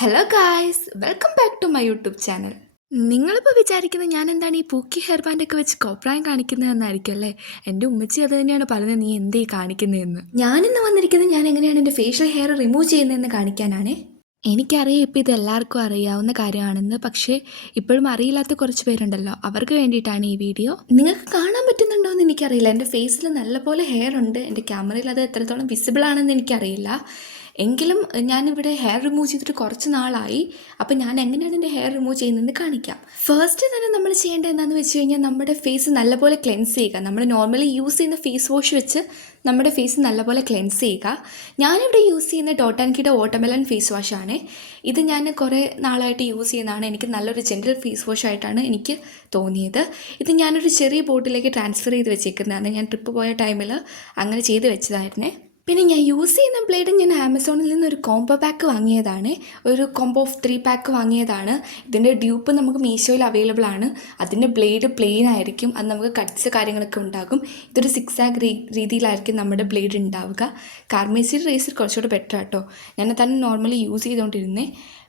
Hello guys, welcome back to my YouTube channel. നിങ്ങളിപ്പോൾ വിചാരിക്കുന്നത് ഞാൻ എന്താണ് ഈ പൂക്കി ഹെയർ ബാൻഡൊക്കെ വെച്ച് കോപ്രായം കാണിക്കുന്നതെന്നായിരിക്കും അല്ലേ? എൻ്റെ ഉമ്മച്ചി അത് തന്നെയാണ് പറയുന്നത്, നീ എന്തേ കാണിക്കുന്നതെന്ന്. ഞാനിന്ന് വന്നിരിക്കുന്നത് ഞാൻ എങ്ങനെയാണ് എൻ്റെ ഫേഷ്യൽ ഹെയർ റിമൂവ് ചെയ്യുന്നതെന്ന് കാണിക്കാനാണ്. എനിക്കറിയാം ഇപ്പോൾ ഇത് എല്ലാവർക്കും അറിയാവുന്ന കാര്യമാണെന്ന്, പക്ഷേ ഇപ്പോഴും അറിയില്ലാത്ത കുറച്ച് പേരുണ്ടല്ലോ, അവർക്ക് വേണ്ടിയിട്ടാണ് ഈ വീഡിയോ. നിങ്ങൾക്ക് കാണാൻ പറ്റുന്നുണ്ടോ എന്ന് എനിക്കറിയില്ല. എൻ്റെ ഫേസിൽ നല്ലപോലെ ഹെയർ ഉണ്ട്. എൻ്റെ ക്യാമറയിൽ അത് എത്രത്തോളം വിസിബിൾ ആണെന്ന് എനിക്കറിയില്ല. എങ്കിലും ഞാനിവിടെ ഹെയർ റിമൂവ് ചെയ്തിട്ട് കുറച്ച് നാളായി. അപ്പോൾ ഞാൻ എങ്ങനെയാണ് എൻ്റെ ഹെയർ റിമൂവ് ചെയ്യുന്നതെന്ന് കാണിക്കാം. ഫസ്റ്റ് തന്നെ നമ്മൾ ചെയ്യേണ്ടത് എന്താണെന്ന് വെച്ച് കഴിഞ്ഞാൽ നമ്മുടെ ഫേസ് നല്ലപോലെ ക്ലെൻസ് ചെയ്യുക. നമ്മൾ നോർമലി യൂസ് ചെയ്യുന്ന ഫേസ് വാഷ് വെച്ച് നമ്മുടെ ഫേസ് നല്ലപോലെ ക്ലെൻസ് ചെയ്യുക. ഞാനിവിടെ യൂസ് ചെയ്യുന്ന ഡോട്ട് ആൻഡ് കിയുടെ വാട്ടർമെലൺ ഫേസ് വാഷാണ്. ഇത് ഞാൻ കുറേ നാളായിട്ട് യൂസ് ചെയ്യുന്നതാണ്. എനിക്ക് നല്ലൊരു ജെൻറ്റൽ ഫേസ് വാഷ് ആയിട്ടാണ് എനിക്ക് തോന്നിയത്. ഇത് ഞാനൊരു ചെറിയ ബോട്ടിലേക്ക് ട്രാൻസ്ഫർ ചെയ്ത് വെച്ചേക്കുന്നതാണ്. ഞാൻ ട്രിപ്പ് പോയ ടൈമിൽ അങ്ങനെ ചെയ്ത് വെച്ചതായിരുന്നേ. പിന്നെ ഞാൻ യൂസ് ചെയ്യുന്ന ബ്ലേഡ് ഞാൻ ആമസോണിൽ നിന്ന് ഒരു കോംബോ പാക്ക് വാങ്ങിയതാണ്. ഒരു കോംബോ ഓഫ് 3 പാക്ക് വാങ്ങിയതാണ്. ഇതിൻ്റെ ഡ്യൂപ്പ് നമുക്ക് മീഷോയിൽ അവൈലബിൾ ആണ്. അതിൻ്റെ ബ്ലേഡ് പ്ലെയിൻ ആയിരിക്കും. അത് നമുക്ക് കട്ട്സ് കാര്യങ്ങളൊക്കെ ഉണ്ടാകും. ഇതൊരു 6 ആഗ് രീതിയിലായിരിക്കും നമ്മുടെ ബ്ലേഡ് ഉണ്ടാവുക. കാർമേസിയുടെ റേസർ കുറച്ചുകൂടെ ബെറ്റർ ആട്ടോ. ഞാൻ തന്നെ നോർമലി യൂസ് ചെയ്തുകൊണ്ടിരുന്നേ.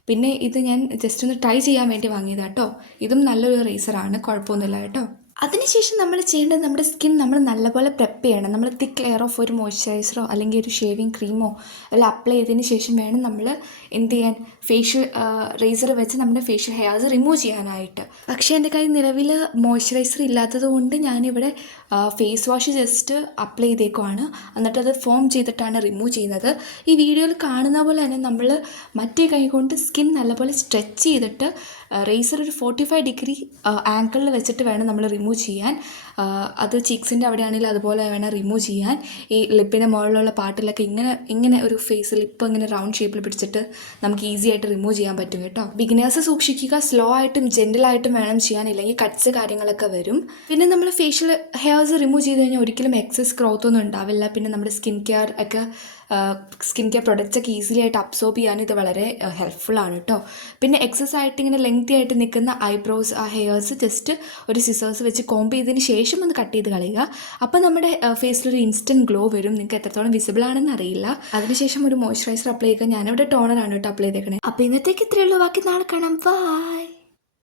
പിന്നെ ഇത് ഞാൻ ജസ്റ്റ് ഒന്ന് ട്രൈ ചെയ്യാൻ വേണ്ടി വാങ്ങിയതാട്ടോ. ഇതും നല്ലൊരു റേസറാണ്, കുഴപ്പമൊന്നുമില്ല കേട്ടോ. അതിനുശേഷം നമ്മൾ ചെയ്യേണ്ടത് നമ്മുടെ സ്കിൻ നമ്മൾ നല്ലപോലെ പ്രെപ്പ് ചെയ്യണം. നമ്മൾ തിക്ക് ലെയർ ഓഫ് ഒരു മോയ്സ്ചറൈസറോ അല്ലെങ്കിൽ ഒരു ഷേവിങ് ക്രീമോ എല്ലാം അപ്ലൈ ചെയ്തതിന് ശേഷം വേണം നമ്മൾ എന്ത് ചെയ്യാൻ, ഫേഷ്യൽ റേസർ വെച്ച് നമ്മുടെ ഫേഷ്യൽ ഹെയർസ് റിമൂവ് ചെയ്യാനായിട്ട്. പക്ഷേ എൻ്റെ കയ്യിൽ നിലവിൽ മോയ്സ്ചറൈസർ ഇല്ലാത്തത് കൊണ്ട് ഞാനിവിടെ ഫേസ് വാഷ് ജസ്റ്റ് അപ്ലൈ ചെയ്തേക്കുവാണ്. എന്നിട്ടത് ഫോം ചെയ്തിട്ടാണ് റിമൂവ് ചെയ്യുന്നത്. ഈ വീഡിയോയിൽ കാണുന്ന പോലെ തന്നെ നമ്മൾ മറ്റേ കൈ കൊണ്ട് സ്കിൻ നല്ലപോലെ സ്ട്രെച്ച് ചെയ്തിട്ട് റേസർ ഒരു 45 ഡിഗ്രി ആംഗിളിൽ വെച്ചിട്ട് വേണം നമ്മൾ റിമൂവ് ചെയ്യാൻ. അത് ചീക്സിൻ്റെ അവിടെയാണെങ്കിൽ അതുപോലെ വേണം റിമൂവ് ചെയ്യാൻ. ഈ ലിപ്പിൻ്റെ മുകളിലുള്ള പാർട്ടിലൊക്കെ ഇങ്ങനെ ഒരു ഫേസ് ലിപ്പ് ഇങ്ങനെ റൗണ്ട് ഷേപ്പിൽ പിടിച്ചിട്ട് നമുക്ക് ഈസി ആയിട്ട് റിമൂവ് ചെയ്യാൻ പറ്റും കേട്ടോ. ബിഗിനേഴ്സ് സൂക്ഷിക്കുക, സ്ലോ ആയിട്ടും ജെൻറ്റലായിട്ടും വേണം ചെയ്യാൻ, ഇല്ലെങ്കിൽ കട്ട്സ് കാര്യങ്ങളൊക്കെ വരും. പിന്നെ നമ്മൾ ഫേഷ്യൽ ഹെയർസ് റിമൂവ് ചെയ്ത് കഴിഞ്ഞാൽ ഒരിക്കലും എക്സസ് ഗ്രോത്ത് ഒന്നും ഉണ്ടാവില്ല. പിന്നെ നമ്മുടെ സ്കിൻ കെയർ പ്രൊഡക്റ്റ്സ് ഒക്കെ ഈസിലി ആയിട്ട് അബ്സോർബ് ചെയ്യാൻ ഇത് വളരെ ഹെൽപ്ഫുള്ളാണ് കേട്ടോ. പിന്നെ എക്സസ് ആയിട്ട് ഇങ്ങനെ ലെങ്തി ആയിട്ട് നിൽക്കുന്ന ഐബ്രോസ് ആ ഹെയർസ് ജസ്റ്റ് ഒരു സിസേഴ്സ് വെച്ച് കോംബ് ചെയ്തതിന് ശേഷം ഒന്ന് കട്ട് ചെയ്ത് കളയുക. അപ്പോൾ നമ്മുടെ ഫേസിലൊരു ഇൻസ്റ്റൻറ്റ് ഗ്ലോ വരും. നിങ്ങൾക്ക് എത്രത്തോളം വിസിബിൾ ആണെന്ന് അറിയില്ല. അതിനുശേഷം ഒരു മോയ്സ്ചറൈസർ അപ്ലൈ ചെയ്യുക. ഞാനിവിടെ ടോണറാണ് കേട്ടോ അപ്ലൈ ചെയ്തേക്കണേ. അപ്പോൾ ഇന്നത്തേക്ക് ഇത്രയേ ഉള്ളൂ. ബാക്കി നാളെ കാണാം. ബൈ.